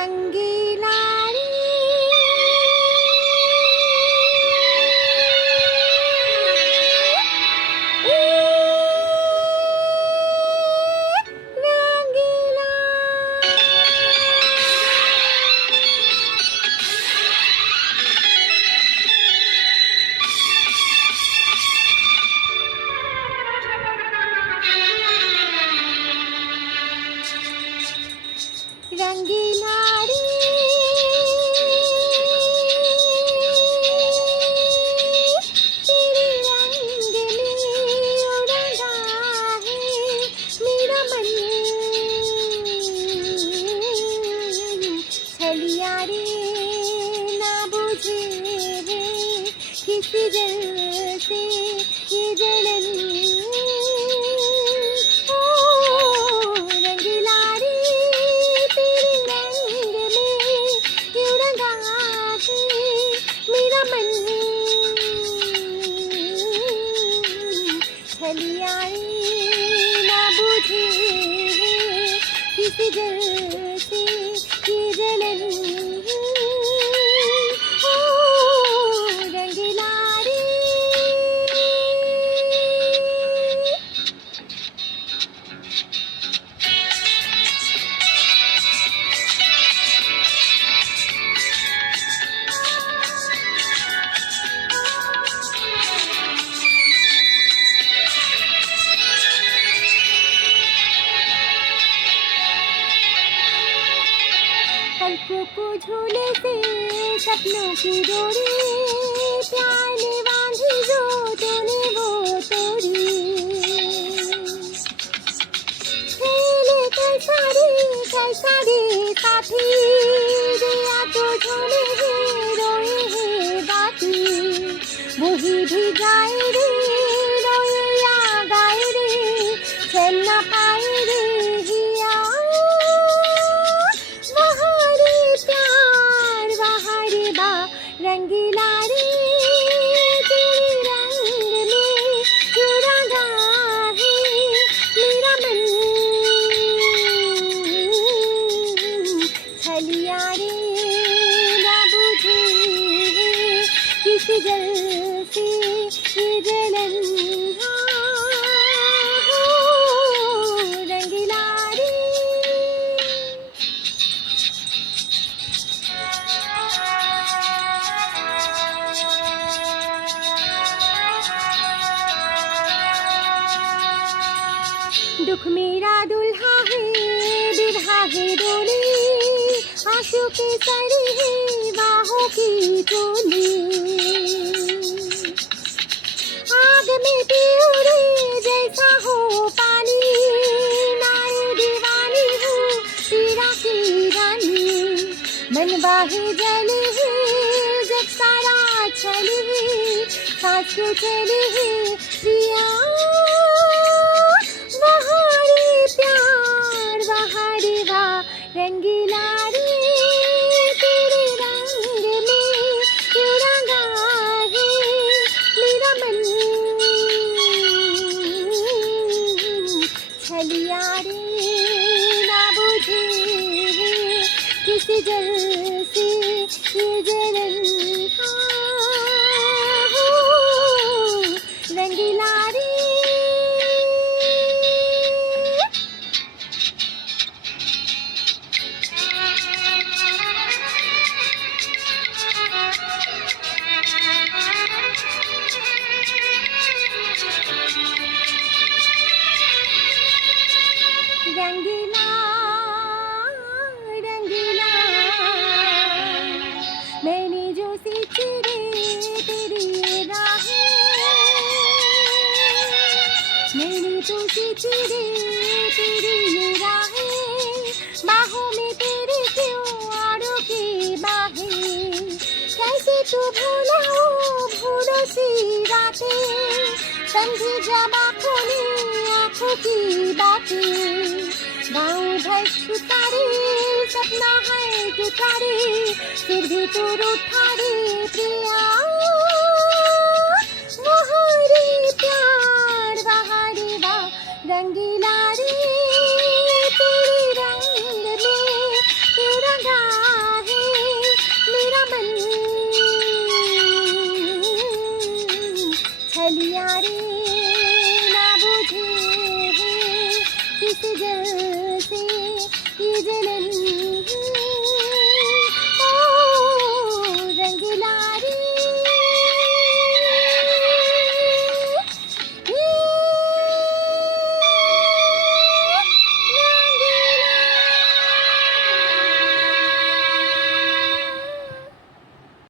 रंगीला रे रंगीला रंगीला रे तेरे रंग में उड़ रहा है मेरा मन छलिया रे ना बुझे रे किसी जल से ये जलन रंगीला रे तेरे रंग में क्यों रंगा है मेरा मन छलिया रे ना बुझे किसी जल से ये जलन रंगीला रे पलकों को झूले से सपनों की डोरी प्यार ने बांधी जो तूने वो तोड़ी खेले कैसा रे साथी दिया तो झूले है रोए है बाती वही भी गाए रे रोए या गाए रे चल ना पाए रे हिया रंगीला रे तेरे रंग में क्यों रंगा है मेरा मन छलिया रे ना बुझे किसी जल से ये जलन रंगीला रे दुख मेरा दुल्हा है बिरहा है डोली आंसू के सरी है बाहों की चोली आग में प्यूरे जैसा हो पानी नारे दीवानी हूँ पीरा की रानी मन बाहे जले है जब सारा चले है सांस को चले है प्रिया रंगीला रे तेरे रंग में क्यों रंगा है मेरा मन छलिया रे ना बुझे किसी जल से ये जलन रंगीला रे रंगीला रंगीला मैंने जो सींची रे तेरी राहें मैंने तो सींची रे तेरी राहें बाहों में तेरे क्यों आड़ों की बाहें कैसे तू भूला हो भूलो सी रातें समझी जब आँखों की बातें गाँव भर छुटा रे सपना है टूटा रे फिर भी तू रूठा रे प्रिया वहाँ प्यार वहाँ रे रंगीला रे तेरे रंग में तेरा पारे ना बुझे किस जल से ये जलन